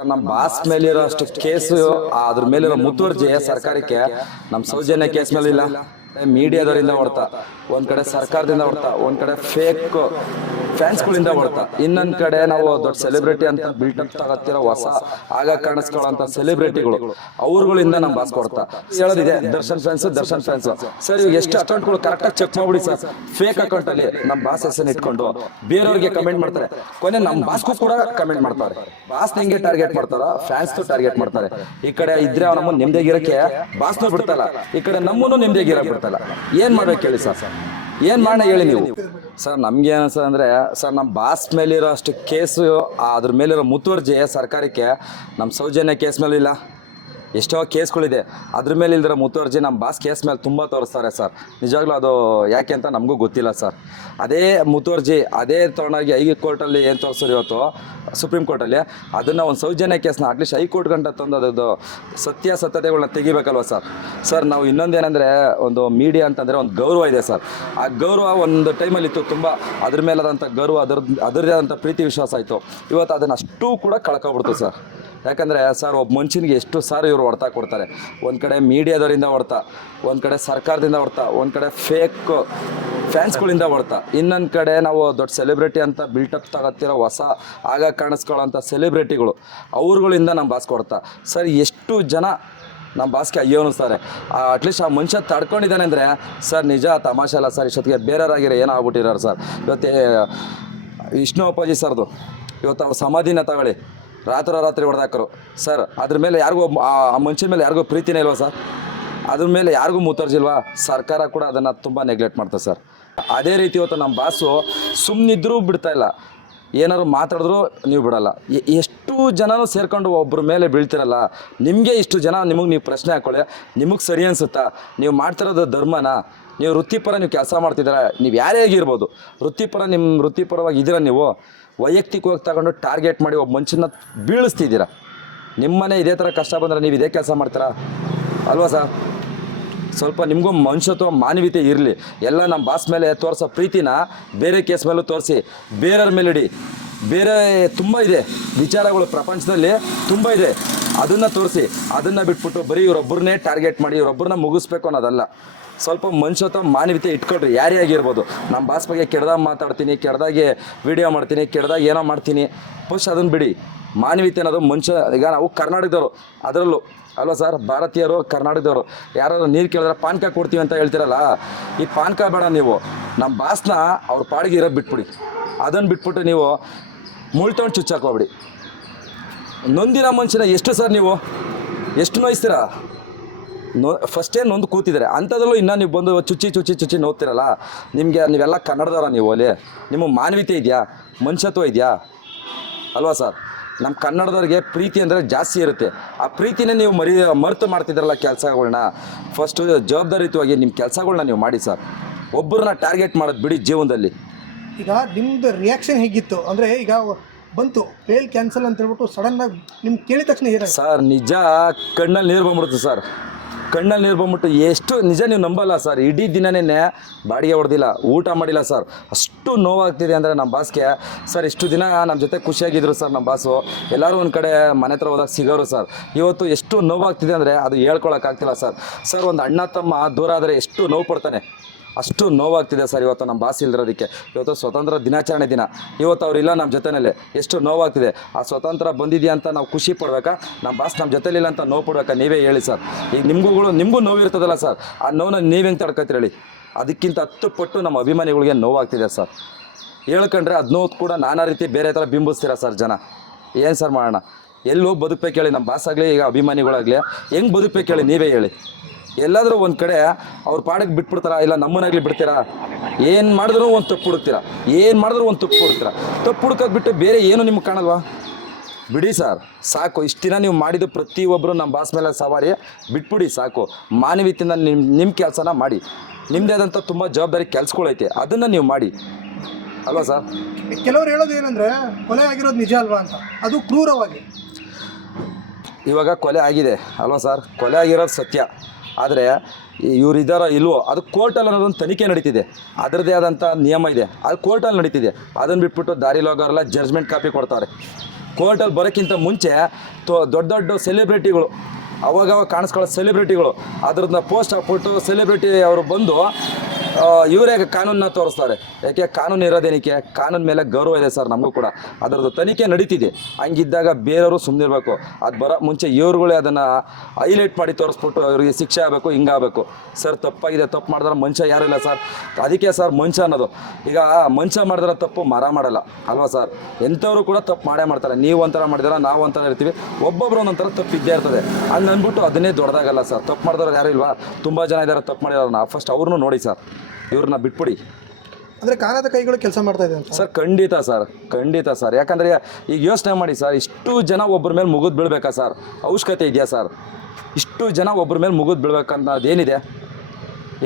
ನಮ್ಮ ಬಾಸ್ ಮೇಲಿರೋ ಅಷ್ಟು ಕೇಸು ಅದ್ರ ಮೇಲಿರೋ ಮುತುವರ್ಜಿ ಸರ್ಕಾರಕ್ಕೆ ನಮ್ಮ ಸೌಜನ್ಯ ಕೇಸ್ ಇಲ್ಲ ಮೀಡಿಯಾದವರಿಂದ ಹೊಡ್ತಾ ಒಂದ್ ಕಡೆ ಸರ್ಕಾರದಿಂದ ಹೊಡ್ತಾ ಒಂದ್ ಕಡೆ ಫೇಕ್ ಫ್ಯಾನ್ಸ್ಗಳಿಂದ ಹೊಡ್ತಾ ಇನ್ನೊಂದ್ ಕಡೆ ನಾವು ದೊಡ್ಡ ಸೆಲೆಬ್ರಿಟಿ ಅಂತ ಬಿಲ್ಟಪ್ ತಗತ್ತಿರೋ ಹೊಸ ಆಗ ಕಾಣಿಸ್ಕೊಳ್ಳೋ ಸೆಲೆಬ್ರಿಟಿಗಳು ಅವ್ರಗಳಿಂದ ನಮ್ ಬಾಸ್ ಕೊಡ್ತಾ ಹೇಳೋದಿದೆ, Darshan fans Darshan fans sir ಇವಾಗ ಎಷ್ಟು ಅಕೌಂಟ್ಗಳು ಕರೆಕ್ಟಾಗಿ ಚೆಕ್ ಮಾಡ್ಬಿಡಿ ಸರ್ ಫೇಕ್ ಅಕೌಂಟ್ ಅಲ್ಲಿ ನಮ್ಮ ಬಾಸ್ ಹೆಸರು ಇಟ್ಕೊಂಡು ಬೇರೆಯವ್ರಿಗೆ ಕಮೆಂಟ್ ಮಾಡ್ತಾರೆ. ಕೊನೆ ನಮ್ಮ ಬಾಸ್ಗೂ ಕೂಡ ಕಮೆಂಟ್ ಮಾಡ್ತಾರೆ. ಬಾಸ್ ನಿಂಗೆ ಟಾರ್ಗೆಟ್ ಮಾಡ್ತಾರ? ಫ್ಯಾನ್ಸ್ ಟಾರ್ಗೆಟ್ ಮಾಡ್ತಾರೆ. ಈ ಕಡೆ ಇದ್ರೆ ನಮ್ಮ ನಿಮ್ದೇಗಿರಕ್ಕೆ ಬಾಸ್ನು ಬಿಡ್ತಲ್ಲ ಈ ಕಡೆ ನಮ್ಮನ್ನು ನಿಮ್ದೇಗಿರ ಬಿಡ್ತಲ್ಲ ಏನ್ ಮಾಡ್ಬೇಕು ಹೇಳಿ ಸರ್ ಏನ್ ಮಾಡೋಣ ಹೇಳಿ ನೀವು? ಸರ್ ನಮ್ಗೆ ಅನಿಸ್ತದೆ ಸರ್ ಅಂದ್ರೆ ಸರ್ ನಮ್ಮ ಬಾಸ್ ಮೇಲಿರೋ ಅಷ್ಟು ಕೇಸು ಅದ್ರ ಮೇಲಿರೋ ಮುತುವರ್ಜಿ ಸರ್ಕಾರಕ್ಕೆ ನಮ್ಮ ಸೌಜನ್ಯ ಕೇಸ್ ಮೇಲಿಲ್ಲ. ಎಷ್ಟೋ ಕೇಸ್ಗಳಿದೆ. ಅದ್ರ ಮೇಲೆ ಇಲ್ದಿರೋ ಮುತುವರ್ಜಿ ನಮ್ಮ ಬಾಸ್ ಕೇಸ್ ಮೇಲೆ ತುಂಬ ತೋರಿಸ್ತಾರೆ ಸರ್. ನಿಜವಾಗ್ಲೂ ಅದು ಯಾಕೆ ಅಂತ ನಮಗೂ ಗೊತ್ತಿಲ್ಲ ಸರ್. ಅದೇ ಮುತುವರ್ಜಿ, ಅದೇ ತೊಗೊಂಡಾಗಿ ಐ ಕೋರ್ಟಲ್ಲಿ ಏನು ತೋರಿಸೋರು ಇವತ್ತು? ಸುಪ್ರೀಂ ಕೋರ್ಟಲ್ಲಿ. ಅದನ್ನು ಒಂದು ಸೌಜನ್ಯ ಕೇಸ್ನ ಅಟ್ಲೀಸ್ಟ್ ಹೈಕೋರ್ಟ್ ಗಂಟ ತಂದು ಅದರದ್ದು ಸತ್ಯಾಸತ್ಯತೆಗಳನ್ನ ತೆಗಿಬೇಕಲ್ವ ಸರ್? ಸರ್, ನಾವು ಇನ್ನೊಂದೇನೆಂದರೆ ಒಂದು ಮೀಡಿಯಾ ಅಂತಂದರೆ ಒಂದು ಗೌರವ ಇದೆ ಸರ್. ಆ ಗೌರವ ಒಂದು ಟೈಮಲ್ಲಿ ಇತ್ತು ತುಂಬ. ಅದ್ರ ಮೇಲಾದಂಥ ಗೌರವ ಅದರ ಅದರದೇ ಆದಂಥ ಪ್ರೀತಿ ವಿಶ್ವಾಸ ಆಯಿತು ಇವತ್ತು ಅದನ್ನು ಅಷ್ಟೂ ಕೂಡ ಕಳ್ಕೊಬಿಡ್ತು ಸರ್. ಯಾಕಂದರೆ ಸರ್, ಒಬ್ಬ ಮನುಷ್ಯನಿಗೆ ಎಷ್ಟು ಸಾರಿ ಇವರು ಹೊಡ್ತಾ ಕೊಡ್ತಾರೆ. ಒಂದು ಕಡೆ ಮೀಡಿಯಾದವರಿಂದ ಹೊಡ್ತಾ, ಒಂದು ಕಡೆ ಸರ್ಕಾರದಿಂದ ಹೊಡ್ತಾ, ಒಂದು ಕಡೆ ಫೇಕ್ ಫ್ಯಾನ್ಸ್ಗಳಿಂದ ಹೊಡ್ತಾ. ಇನ್ನೊಂದು ಕಡೆ ನಾವು ದೊಡ್ಡ ಸೆಲೆಬ್ರಿಟಿ ಅಂತ ಬಿಲ್ಟಪ್ ತಗತ್ತಿರೋ ಹೊಸ ಆಗ ಕಾಣಿಸ್ಕೊಳ್ಳೋಂಥ ಸೆಲೆಬ್ರಿಟಿಗಳು ಅವ್ರುಗಳಿಂದ ನಮ್ಮ ಬಾಸ್ ಕೊಡ್ತಾ. ಸರ್, ಎಷ್ಟು ಜನ ನಮ್ಮ ಬಾಸ್ಗೆ ಅಯ್ಯೋ ಅನ್ನಿಸ್ತಾರೆ. ಅಟ್ಲೀಸ್ಟ್ ಆ ಮನುಷ್ಯ ತಡ್ಕೊಂಡಿದ್ದಾನೆ ಅಂದರೆ, ಸರ್, ನಿಜ ತಮಾಷೆ ಅಲ್ಲ ಸರ್, ಇಷ್ಟೊತ್ತಿಗೆ ಬೇರೆಯವರಾಗಿರೋ ಏನೋ ಆಗ್ಬಿಟ್ಟಿರೋರು ಸರ್. ಇವತ್ತೇ, ವಿಷ್ಣು ಅಪ್ಪಾಜಿ ಸರ್ದು, ಇವತ್ತು ಅವ್ರ ಸಮಾಧಿನ ತಗೊಳ್ಳಿ. ರಾತ್ರಿ ರಾತ್ರಿ ಹೊಡೆದಾಕರು. ಸರ್, ಅದ್ರ ಮೇಲೆ ಯಾರಿಗೂ ಆ ಮನುಷ್ಯನ ಮೇಲೆ ಯಾರಿಗೂ ಪ್ರೀತಿನೇ ಇಲ್ವಾ ಸರ್? ಅದ್ರ ಮೇಲೆ ಯಾರಿಗೂ ಮುತರ್ಜಿಲ್ವಾ? ಸರ್ಕಾರ ಕೂಡ ಅದನ್ನು ತುಂಬ ನೆಗ್ಲೆಕ್ಟ್ ಮಾಡ್ತಾರೆ ಸರ್. ಅದೇ ರೀತಿ ಇವತ್ತು ನಮ್ಮ ಬಾಸು ಸುಮ್ಮನಿದ್ರೂ ಬಿಡ್ತಾ ಇಲ್ಲ. ಏನಾದ್ರು ಮಾತಾಡಿದ್ರು ನೀವು ಬಿಡಲ್ಲ. ಎಷ್ಟು ಜನನೂ ಸೇರ್ಕೊಂಡು ಒಬ್ಬರ ಮೇಲೆ ಬೀಳ್ತಿರಲ್ಲ. ನಿಮಗೆ ಇಷ್ಟು ಜನ, ನಿಮಗೆ ನೀವು ಪ್ರಶ್ನೆ ಹಾಕೊಳ್ಳಿ. ನಿಮಗೆ ಸರಿ ಅನ್ಸುತ್ತಾ? ನೀವು ಮಾಡ್ತಿರೋದು ಧರ್ಮನಾ? ನೀವು ವೃತ್ತಿಪರ ನೀವು ಕೆಲಸ ಮಾಡ್ತಿದ್ದೀರಾ? ನೀವು ಯಾರೇ ಆಗಿರ್ಬೋದು. ವೃತ್ತಿಪರ ನಿಮ್ಮ ವೃತ್ತಿಪರವಾಗಿ ಇದ್ದೀರಾ ನೀವು? ವೈಯಕ್ತಿಕವಾಗಿ ತಗೊಂಡು ಟಾರ್ಗೆಟ್ ಮಾಡಿ ಒಬ್ಬ ಮನುಷ್ಯನ ಬೀಳಿಸ್ತಿದ್ದೀರಾ? ನಿಮ್ಮನೆ ಇದೇ ಥರ ಕಷ್ಟ ಬಂದರೆ ನೀವು ಇದೇ ಕೆಲಸ ಮಾಡ್ತೀರಾ? ಅಲ್ವಾ ಸರ್? ಸ್ವಲ್ಪ ನಿಮಗೂ ಮನುಷ್ಯತ್ವ ಮಾನವೀಯತೆ ಇರಲಿ. ಎಲ್ಲ ನಮ್ಮ ಬಾಸ್ ಮೇಲೆ ತೋರಿಸೋ ಪ್ರೀತಿನ ಬೇರೆ ಕೇಸ್ ಮೇಲೂ ತೋರಿಸಿ. ಬೇರೆಯವ್ರ ಮೇಲೆ ಇಡಿ. ಬೇರೆ ತುಂಬ ಇದೆ. ವಿಚಾರಗಳು ಪ್ರಪಂಚದಲ್ಲಿ ತುಂಬ ಇದೆ. ಅದನ್ನು ತೋರಿಸಿ. ಅದನ್ನು ಬಿಟ್ಬಿಟ್ಟು ಬರೀ ಇವರೊಬ್ಬರನ್ನೇ ಟಾರ್ಗೆಟ್ ಮಾಡಿ ಇವರೊಬ್ಬರನ್ನ ಮುಗಿಸ್ಬೇಕು ಅನ್ನೋದಲ್ಲ. ಸ್ವಲ್ಪ ಮನುಷ್ಯತ್ವ ಮಾನವೀಯತೆ ಇಟ್ಕೊಳ್ರಿ. ಯಾರೇ ಆಗಿರ್ಬೋದು. ನಮ್ಮ ಬಾಸ್ ಬಗ್ಗೆ ಕೆಡ್ದಾಗ ಮಾತಾಡ್ತೀನಿ, ಕೆಡ್ದಾಗೆ ವಿಡಿಯೋ ಮಾಡ್ತೀನಿ, ಕೆಡ್ದಾಗ ಏನೋ ಮಾಡ್ತೀನಿ. ಫಸ್ಟ್ ಅದನ್ನು ಬಿಡಿ. ಮಾನವೀಯತೆ ಅನ್ನೋದು ಮನುಷ್ಯ, ಈಗ ನಾವು ಕರ್ನಾಟಕದವರು, ಅದರಲ್ಲೂ, ಅಲ್ವಾ ಸರ್ ಭಾರತೀಯರು, ಕರ್ನಾಟಕದವರು. ಯಾರಾದ್ರು ನೀರು ಕೇಳಿದ್ರೆ ಪಾನ್ಕ ಕೊಡ್ತೀವಿ ಅಂತ ಹೇಳ್ತೀರಲ್ಲ, ಈ ಪಾನ್ಕ ಬೇಡ ನೀವು. ನಮ್ಮ ಬಾಸ್ನ ಅವ್ರ ಪಾಡಿಗೆ ಇರೋ ಬಿಟ್ಬಿಡಿ. ಅದನ್ನು ಬಿಟ್ಬಿಟ್ಟು ನೀವು ಮುಳ್ತೊಂಡು ಚುಚ್ಚಾಕೋಬಿಡಿ ನೊಂದಿನ ಮನುಷ್ಯನ ಎಷ್ಟು ಸರ್ ನೀವು? ಎಷ್ಟು ನೋಯಿಸ್ತೀರಾ? ನೋ ಫಸ್ಟೇ ನೊಂದು ಕೂತಿದ್ದಾರೆ. ಅಂಥದ್ರಲ್ಲೂ ಇನ್ನೂ ನೀವು ಬಂದು ಚುಚ್ಚಿ ಚುಚ್ಚಿ ಚುಚ್ಚಿ ನೋಡ್ತಿರಲ್ಲ ನಿಮಗೆ ನೀವೆಲ್ಲ ಕನ್ನಡದವರ ನೀವು ಅಲ್ಲಿ. ನಿಮ್ಮ ಮಾನವೀಯತೆ ಇದೆಯಾ? ಮನುಷ್ಯತ್ವ ಇದೆಯಾ? ಅಲ್ವಾ ಸರ್ ನಮ್ಮ ಕನ್ನಡದವ್ರಿಗೆ ಪ್ರೀತಿ ಅಂದರೆ ಜಾಸ್ತಿ ಇರುತ್ತೆ. ಆ ಪ್ರೀತಿನೇ ನೀವು ಮರಿ ಮರೆತು ಮಾಡ್ತಿದ್ರಲ್ಲ ಕೆಲಸಗಳನ್ನ ಫಸ್ಟು ಜವಾಬ್ದಾರಿಯುತವಾಗಿ ನಿಮ್ಮ ಕೆಲಸಗಳನ್ನ ನೀವು ಮಾಡಿ ಸರ್ ಒಬ್ಬರನ್ನ ಟಾರ್ಗೆಟ್ ಮಾಡೋದು ಬಿಡಿ ಜೀವನದಲ್ಲಿ. ಈಗ ನಿಮ್ದು ರಿಯಾಕ್ಷನ್ ಹೇಗಿತ್ತು? ಅಂದರೆ ಈಗ ಬಂತು ಫೇಲ್ ಕ್ಯಾನ್ಸಲ್ ಅಂತ ಹೇಳ್ಬಿಟ್ಟು ಸಡನ್ನಾಗಿ ನಿಮ್ಗೆ ಕೇಳಿದ ತಕ್ಷಣ ಸರ್ ನಿಜ ಕಣ್ಣಲ್ಲಿ ನೀರು ಬಂದ್ಬಿಡುತ್ತೆ ಸರ್ ಕಣ್ಣಲ್ಲಿ ನೀರು ಬಂದ್ಬಿಟ್ಟು ಎಷ್ಟು ನಿಜ ನೀವು ನಂಬಲ್ಲ ಸರ್ ಇಡೀ ದಿನನೇ ಬಾಡಿಗೆ ಹೊಡೆದಿಲ್ಲ, ಊಟ ಮಾಡಿಲ್ಲ ಸರ್ ಅಷ್ಟು ನೋವಾಗ್ತಿದೆ ಅಂದರೆ ನಮ್ಮ ಬಾಸ್ಗೆ ಸರ್ ಇಷ್ಟು ದಿನ ನಮ್ಮ ಜೊತೆ ಖುಷಿಯಾಗಿದ್ರು ಸರ್ ನಮ್ಮ ಬಾಸು ಎಲ್ಲರೂ ಒಂದು ಕಡೆ ಮನೆ ಹತ್ರ ಹೋದಾಗ ಸಿಗೋರು ಸರ್ ಇವತ್ತು ಎಷ್ಟು ನೋವಾಗ್ತಿದೆ ಅಂದರೆ ಅದು ಹೇಳ್ಕೊಳಕ್ಕಾಗ್ತಿಲ್ಲ ಸರ್ ಸರ್ ಒಂದು ಅಣ್ಣ ತಮ್ಮ ದೂರ ಆದರೆ ಎಷ್ಟು ನೋವು ಪಡ್ತಾನೆ? ಅಷ್ಟು ನೋವಾಗ್ತಿದೆ ಸರ್ ಇವತ್ತು ನಮ್ಮ ಬಾಸ್ ಇಲ್ದಿರೋದಕ್ಕೆ. ಇವತ್ತು ಸ್ವತಂತ್ರ ದಿನಾಚರಣೆ ದಿನ. ಇವತ್ತು ಅವರಿಲ್ಲ ನಮ್ಮ ಜೊತೆಯಲ್ಲಿ ಎಷ್ಟು ನೋವಾಗ್ತಿದೆ. ಆ ಸ್ವತಂತ್ರ ಬಂದಿದೆಯಾ ಅಂತ ನಾವು ಖುಷಿ ಪಡ್ಬೇಕಾ? ನಮ್ಮ ಬಾಸ್ ನಮ್ಮ ಜೊತೆಲಿಲ್ಲ ಅಂತ ನೋವು ಪಡ್ಬೇಕಾ? ನೀವೇ ಹೇಳಿ ಸರ್. ಈಗ ನಿಮಗುಗಳು ನಿಮಗೂ ನೋವು ಇರ್ತದಲ್ಲ ಸರ್. ಆ ನೋವನ್ನ ನೀವು ಹೆಂಗೆ ತಡ್ಕೊತೀರಿ ಹೇಳಿ. ಅದಕ್ಕಿಂತ ಹತ್ತು ಪಟ್ಟು ನಮ್ಮ ಅಭಿಮಾನಿಗಳಿಗೆ ನೋವಾಗ್ತಿದೆ ಸರ್. ಹೇಳ್ಕೊಂಡ್ರೆ ಅದು ನೋವು ಕೂಡ ನಾನಾ ರೀತಿ ಬೇರೆ ಥರ ಬಿಂಬಿಸ್ತೀರಾ ಸರ್ ಜನ. ಏನು ಸರ್ ಮಾಡೋಣ? ಎಲ್ಲೂ ಬದುಕಬೇಕು ಹೇಳಿ ನಮ್ಮ ಬಾಸ್ ಆಗಲಿ, ಈಗ ಅಭಿಮಾನಿಗಳಾಗಲಿ. ಹೆಂಗೆ ಬದುಕಬೇಕು ಹೇಳಿ ನೀವೇ ಹೇಳಿ. ಎಲ್ಲಾದರೂ ಒಂದು ಕಡೆ ಅವ್ರ ಪಾಡಕ್ಕೆ ಬಿಟ್ಬಿಡ್ತಾರಾ? ಇಲ್ಲ ನಮ್ಮನಾಗ್ಲಿ ಬಿಡ್ತೀರಾ? ಏನು ಮಾಡಿದ್ರು ಒಂದು ತಪ್ಪು ಹುಡುಕ್ತೀರಾ ಏನು ಮಾಡಿದ್ರು ಒಂದು ತಪ್ಪು ಹುಡುಕ್ತೀರಾ ತಪ್ಪು ಹುಡುಕೋದು ಬಿಟ್ಟು ಬೇರೆ ಏನು ನಿಮ್ಗೆ ಕಾಣಲ್ವಾ? ಬಿಡಿ ಸರ್ ಸಾಕು. ಇಷ್ಟು ದಿನ ನೀವು ಮಾಡಿದ ಪ್ರತಿಯೊಬ್ಬರು ನಮ್ಮ ಬಾಸ್ ಮೇಲೆ ಸವಾರಿ. ಬಿಟ್ಬಿಡಿ ಸಾಕು. ಮಾನವೀಯತೆಯಿಂದ ನಿಮ್ಮ ನಿಮ್ಮ ಕೆಲಸನ ಮಾಡಿ. ನಿಮ್ಮದೇ ಆದಂಥ ತುಂಬ ಜವಾಬ್ದಾರಿ ಕೆಲ್ಸಗಳೈತೆ. ಅದನ್ನು ನೀವು ಮಾಡಿ. ಅಲ್ವಾ ಸರ್? ಕೆಲವ್ರು ಹೇಳೋದು ಏನಂದರೆ ಕೊಲೆ ಆಗಿರೋದು ನಿಜ ಅಲ್ವಾ ಅಂತ. ಅದು ಕ್ರೂರವಾಗಿ. ಇವಾಗ ಕೊಲೆ ಆಗಿದೆ. ಅಲ್ವಾ ಸರ್? ಕೊಲೆ ಆಗಿರೋದು ಸತ್ಯ. ಆದರೆ ಇವ್ರು ಇದ್ದಾರೋ ಇಲ್ವೋ, ಅದು ಕೋರ್ಟಲ್ಲಿ ಅನ್ನೋದೊಂದು ತನಿಖೆ ನಡೀತಿದೆ. ಅದರದ್ದೇ ಆದಂಥ ನಿಯಮ ಇದೆ. ಅದು ಕೋರ್ಟಲ್ಲಿ ನಡೀತಿದೆ. ಅದನ್ನು ಬಿಟ್ಬಿಟ್ಟು ದಾರಿಲಿ ಹೋಗೋರೆಲ್ಲ ಜಡ್ಜ್ಮೆಂಟ್ ಕಾಪಿ ಕೊಡ್ತಾರೆ. ಕೋರ್ಟಲ್ಲಿ ಬರೋಕ್ಕಿಂತ ಮುಂಚೆ ತೊ ದೊಡ್ಡ ದೊಡ್ಡ ಸೆಲೆಬ್ರಿಟಿಗಳು ಅವಾಗವಾಗ ಕಾಣಿಸ್ಕೊಳ್ಳೋ ಸೆಲೆಬ್ರಿಟಿಗಳು ಅದ್ರನ್ನ ಪೋಸ್ಟ್ ಹಾಕ್ಬಿಟ್ಟು ಸೆಲೆಬ್ರಿಟಿ ಅವರು ಬಂದು ಇವರೇ ಕಾನೂನನ್ನ ತೋರಿಸ್ತಾರೆ. ಯಾಕೆ? ಕಾನೂನು ಇರೋದೇನಕ್ಕೆ? ಕಾನೂನು ಮೇಲೆ ಗೌರವ ಇದೆ ಸರ್ ನಮಗೂ ಕೂಡ. ಅದರದ್ದು ತನಿಖೆ ನಡೀತಿದೆ. ಹಂಗಿದ್ದಾಗ ಬೇರೆಯವರು ಸುಮ್ಮನಿರ್ಬೇಕು ಅದು ಬರೋ ಮುಂಚೆ ಇವರುಗಳೇ ಅದನ್ನು ಹೈಲೈಟ್ ಮಾಡಿ ತೋರಿಸ್ಬಿಟ್ಟು ಅವರಿಗೆ ಶಿಕ್ಷೆ ಆಗಬೇಕು ಹಿಂಗಾಗಬೇಕು ಸರ್, ತಪ್ಪಾಗಿದೆ, ತಪ್ಪು ಮಾಡಿದ್ರೆ ಮನುಷ್ಯ ಯಾರೂ ಇಲ್ಲ ಸರ್. ಅದಕ್ಕೆ ಸರ್ ಮನುಷ್ಯ ಅನ್ನೋದು. ಈಗ ಮನುಷ್ಯ ಮಾಡಿದ್ರೆ ತಪ್ಪು, ಮರ ಮಾಡಲ್ಲ. ಅಲ್ವಾ ಸರ್? ಎಂಥವರು ಕೂಡ ತಪ್ಪು ಮಾಡೇ ಮಾಡ್ತಾರೆ. ನೀವು ಒಂಥರ ಮಾಡಿದಾರ, ನಾವು ಒಂಥರ ಇರ್ತೀವಿ. ಒಬ್ಬೊಬ್ರು ಒಂಥರ ತಪ್ಪು ಇದ್ದೇ ಇರ್ತದೆ. ಹಂಗೆ ಅಂದ್ಬಿಟ್ಟು ಅದನ್ನೇ ದೊಡ್ಡದಾಗಲ್ಲ ಸರ್. ತಪ್ಪು ಮಾಡಿದವ್ರು ಯಾರು ಇಲ್ವಾ? ತುಂಬ ಜನ ಇದ್ದಾರೆ ತಪ್ಪು ಮಾಡಿದಾರ ಫಸ್ಟ್ ಅವ್ರನ್ನೂ ನೋಡಿ ಸರ್. ಇವ್ರನ್ನ ಬಿಟ್ಬಿಡಿ. ಅಂದರೆ ಕಾಲದ ಕೈಗಳು ಕೆಲಸ ಮಾಡ್ತಾ ಇದೆ ಅಂತ? ಸರ್ ಖಂಡಿತ ಸರ್ ಖಂಡಿತ ಸರ್. ಯಾಕಂದರೆ ಈಗ ಯೋಚನೆ ಮಾಡಿ ಸರ್ ಇಷ್ಟು ಜನ ಒಬ್ಬರ ಮೇಲೆ ಮುಗಿದು ಬೀಳ್ಬೇಕಾ ಸರ್? ಅವಶ್ಯಕತೆ ಇದೆಯಾ ಸರ್? ಇಷ್ಟು ಜನ ಒಬ್ಬರ ಮೇಲೆ ಮುಗಿದು ಬೀಳ್ಬೇಕನ್ನೋದೇನಿದೆ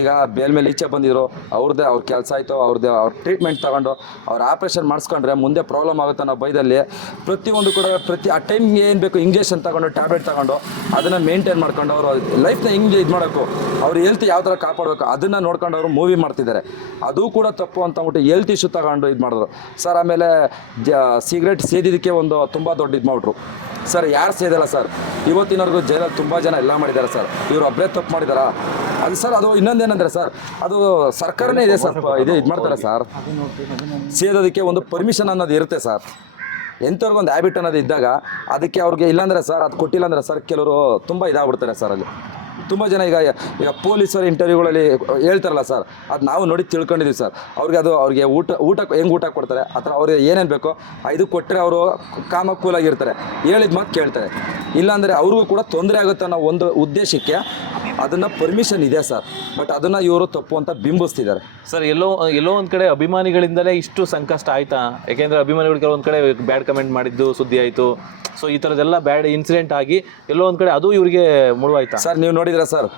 ಈಗ ಬೇಲ್ ಮೇಲೆ ಈಚೆ ಬಂದಿದ್ರು ಅವ್ರದ್ದೇ ಅವ್ರ ಕೆಲಸ ಆಯಿತು ಅವ್ರದ್ದೇ ಅವ್ರ ಟ್ರೀಟ್ಮೆಂಟ್ ತಗೊಂಡು ಅವ್ರ ಆಪ್ರೇಷನ್ ಮಾಡಿಸ್ಕೊಂಡ್ರೆ ಮುಂದೆ ಪ್ರಾಬ್ಲಮ್ ಆಗುತ್ತೆ ಅನ್ನೋ ಭಯದಲ್ಲಿ ಪ್ರತಿಯೊಂದು ಕೂಡ ಪ್ರತಿ ಆ ಟೈಮ್ಗೆ ಏನು ಬೇಕು ಇಂಜೆಕ್ಷನ್ ತಗೊಂಡು ಟ್ಯಾಬ್ಲೆಟ್ ತಗೊಂಡು ಅದನ್ನು ಮೇಂಟೈನ್ ಮಾಡ್ಕೊಂಡು ಅವರು ಲೈಫ್ನ ಹಿಂಗೆ ಇದು ಮಾಡೋಕ್ಕೂ ಅವ್ರ ಹೆಲ್ತ್ ಯಾವ ಥರ ಕಾಪಾಡಬೇಕು ಅದನ್ನು ನೋಡ್ಕೊಂಡು ಅವರು ಮೂವಿ ಮಾಡ್ತಿದ್ದಾರೆ. ಅದು ಕೂಡ ತಪ್ಪು ಅಂತ ಅಂದ್ಬಿಟ್ಟು ಹೆಲ್ತ್ ಇಶ್ಯೂ ತಗೊಂಡು ಇದು ಮಾಡಿದ್ರು. ಸರ್, ಆಮೇಲೆ ಜ ಸಿಗರೇಟ್ ಸೇದಿದ್ದಕ್ಕೆ ಒಂದು ತುಂಬ ದೊಡ್ಡ ಇದು ಮಾಡಿದ್ರು ಸರ್, ಯಾರು ಸೇದಲ್ಲ ಸರ್? ಇವತ್ತಿನವರೆಗೂ ಜೈಲಲ್ಲಿ ತುಂಬ ಜನ ಎಲ್ಲ ಮಾಡಿದ್ದಾರೆ ಸರ್. ಇವರು ಒಬ್ಬರೇ ತಪ್ಪು ಮಾಡಿದಾರಾ? ಅದು ಸರ್, ಅದು ಇನ್ನೊಂದೇನಂದ್ರೆ ಸರ್, ಅದು ಸರ್ಕಾರನೇ ಇದೆ ಸರ್, ಇದು ಇದು ಮಾಡ್ತಾರೆ ಸರ್. ಸೇದೋದಕ್ಕೆ ಒಂದು ಪರ್ಮಿಷನ್ ಅನ್ನೋದು ಇರುತ್ತೆ ಸರ್. ಎಂಥವ್ರಿಗೊಂದು ಹ್ಯಾಬಿಟ್ ಅನ್ನೋದು ಇದ್ದಾಗ ಅದಕ್ಕೆ ಅವ್ರಿಗೆ ಇಲ್ಲಾಂದ್ರೆ ಸರ್, ಅದು ಕೊಟ್ಟಿಲ್ಲ ಅಂದ್ರೆ ಸರ್, ಕೆಲವರು ತುಂಬ ಇದಾಗ್ಬಿಡ್ತಾರೆ ಸರ್ ಅಲ್ಲಿ. ತುಂಬ ಜನ ಈಗ ಈಗ ಪೊಲೀಸರ ಇಂಟರ್ವ್ಯೂಗಳಲ್ಲಿ ಹೇಳ್ತಾರಲ್ಲ ಸರ್, ಅದು ನಾವು ನೋಡಿ ತಿಳ್ಕೊಂಡಿದ್ದೀವಿ ಸರ್. ಅವ್ರಿಗೆ ಅದು, ಅವ್ರಿಗೆ ಊಟ ಊಟ ಹೆಂಗೆ ಊಟ ಕೊಡ್ತಾರೆ ಥರ ಅವ್ರಿಗೆ ಏನೇನು ಬೇಕೋ ಇದು ಕೊಟ್ಟರೆ ಅವರು ಕಾಮ ಕೂಲಾಗಿರ್ತಾರೆ. ಹೇಳಿದ ಮಾತು ಕೇಳ್ತಾರೆ. ಇಲ್ಲಾಂದರೆ ಅವ್ರಿಗೂ ಕೂಡ ತೊಂದರೆ ಆಗುತ್ತೆ ಅನ್ನೋ ಒಂದು ಉದ್ದೇಶಕ್ಕೆ ಅದನ್ನು ಪರ್ಮಿಷನ್ ಇದೆ ಸರ್ ಬಟ್ ಅದನ್ನು ಇವರು ತಪ್ಪು ಅಂತ ಬಿಂಬಿಸ್ತಿದ್ದಾರೆ. ಸರ್ ಎಲ್ಲೋ ಎಲ್ಲೋ ಒಂದ್ ಕಡೆ ಅಭಿಮಾನಿಗಳಿಂದಲೇ ಇಷ್ಟು ಸಂಕಷ್ಟ ಆಯ್ತಾ? ಯಾಕೆಂದ್ರೆ ಅಭಿಮಾನಿಗಳು ಕೆಲವೊಂದ್ ಕಡೆ ಬ್ಯಾಡ್ ಕಮೆಂಟ್ ಮಾಡಿದ್ದು ಸುದ್ದಿ ಆಯ್ತು. ಸೊ ಈ ಥರದ್ದೆಲ್ಲ ಬ್ಯಾಡ್ ಇನ್ಸಿಡೆಂಟ್ ಆಗಿ ಎಲ್ಲೋ ಒಂದ್ ಕಡೆ ಅದು ಇವರಿಗೆ ಮುಳುವಾಯ್ತಾ? ಸರ್ ನೀವು ನೋಡಿದ್ರೆ ಸರ್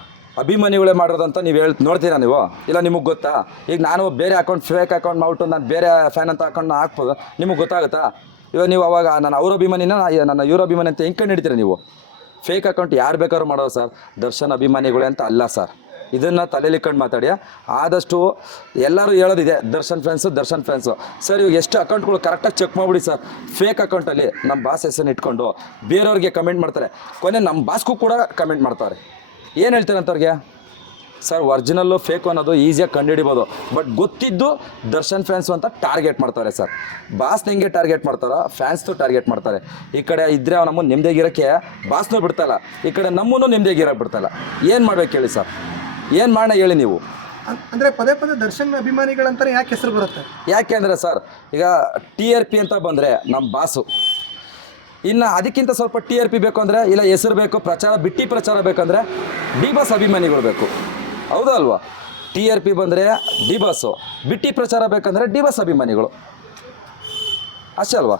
ಅಭಿಮಾನಿಗಳೇ ಮಾಡೋದಂತ ನೀವು ಹೇಳ್ ನೋಡ್ತೀರಾ ನೀವು? ಇಲ್ಲ ನಿಮಗೆ ಗೊತ್ತಾ? ಈಗ ನಾನು ಬೇರೆ ಅಕೌಂಟ್ ಫೇಕ್ ಅಕೌಂಟ್ ಮಾಡ್ಬಿಟ್ಟು ನಾನು ಬೇರೆ ಫ್ಯಾನ್ ಅಂತ ಅಕೌಂಟ್ ಹಾಕ್ಬೋದು. ನಿಮಗೆ ಗೊತ್ತಾಗುತ್ತಾ? ಇವಾಗ ನೀವು ಅವಾಗ ನಾನು ಅವ್ರ ಅಭಿಮಾನಿನ ನನ್ನ ಇವರ ಅಭಿಮಾನಿ ಅಂತ ಹೆಂಗೆ ಕಂಡು ಹಿಡಿತೀರಾ ನೀವು? ಫೇಕ್ ಅಕೌಂಟ್ ಯಾರು ಬೇಕಾದ್ರೂ ಮಾಡೋ ಸರ್ ದರ್ಶನ್ ಅಭಿಮಾನಿಗಳೇ ಅಂತ ಅಲ್ಲ ಸರ್ ಇದನ್ನು ತಲೆಯಲ್ಲಿ ಕಂಡು ಮಾತಾಡಿ ಆದಷ್ಟು ಎಲ್ಲರೂ ಹೇಳೋದಿದೆ, Darshan fans Darshan fans sir ಇವಾಗ ಎಷ್ಟು ಅಕೌಂಟ್ಗಳು ಕರೆಕ್ಟಾಗಿ ಚೆಕ್ ಮಾಡಿಬಿಡಿ ಸರ್ ಫೇಕ್ ಅಕೌಂಟಲ್ಲಿ ನಮ್ಮ ಬಾಸ್ ಹೆಸರನ್ನ ಇಟ್ಕೊಂಡು, ಬೇರೆಯವ್ರಿಗೆ ಕಮೆಂಟ್ ಮಾಡ್ತಾರೆ. ಕೊನೆ ನಮ್ಮ ಬಾಸ್ಗೂ ಕೂಡ ಕಮೆಂಟ್ ಮಾಡ್ತಾರೆ. ಏನು ಹೇಳ್ತಾರೆ ಅಂತವ್ರಿಗೆ ಸರ್ ಒರಿಜಿನಲ್ಲು ಫೇಕು ಅನ್ನೋದು ಈಸಿಯಾಗಿ ಕಂಡುಹಿಡಿಬೋದು. ಬಟ್ ಗೊತ್ತಿದ್ದು ದರ್ಶನ್ ಫ್ಯಾನ್ಸು ಅಂತ ಟಾರ್ಗೆಟ್ ಮಾಡ್ತಾರೆ ಸರ್. ಬಾಸ್ ಹೆಂಗೆ ಟಾರ್ಗೆಟ್ ಮಾಡ್ತಾರೋ? ಫ್ಯಾನ್ಸ್ದು ಟಾರ್ಗೆಟ್ ಮಾಡ್ತಾರೆ. ಈ ಕಡೆ ಇದ್ದರೆ ನಮ್ಮ ನೆಮ್ಮದಿಯಾಗಿರೋಕ್ಕೆ ಬಾಸ್ನೂ ಬಿಡ್ತಲ್ಲ ಈ ಕಡೆ ನಮ್ಮನ್ನು ನೆಮ್ಮದಿಯಾಗಿರೋಕೆ ಬಿಡ್ತಲ್ಲ ಏನು ಮಾಡ್ಬೇಕು ಹೇಳಿ ಸರ್? ಏನು ಮಾಡೋಣ ಹೇಳಿ ನೀವು? ಅಂದರೆ ಅಂದ್ರೆ ಪದೇ ಪದೇ ದರ್ಶನ್ ಅಭಿಮಾನಿಗಳಂತಾರೆ ಯಾಕೆ ಹೆಸರು ಬರುತ್ತೆ? ಯಾಕೆ ಅಂದರೆ ಸರ್ ಈಗ ಟಿ ಆರ್ ಪಿ ಅಂತ ಬಂದರೆ ನಮ್ಮ ಬಾಸು. ಇನ್ನು ಅದಕ್ಕಿಂತ ಸ್ವಲ್ಪ ಟಿ ಆರ್ ಪಿ ಬೇಕು ಅಂದರೆ ಇಲ್ಲ ಹೆಸರು ಬೇಕು ಪ್ರಚಾರ ಬಿಟ್ಟಿ ಪ್ರಚಾರ ಬೇಕಂದರೆ ಡಿ ಬಾಸ್ ಅಭಿಮಾನಿಗಳು ಬೇಕು. ಹೌದಾ ಟಿ ಆರ್ ಪಿ ಬಂದರೆ ಡಿ ಬಾಸು ಬಿಟ್ಟಿ ಪ್ರಚಾರ ಬೇಕಂದರೆ ಡಿ ಬಾಸ್ ಅಭಿಮಾನಿಗಳು. ಅಷ್ಟೇ ಅಲ್ವಾ?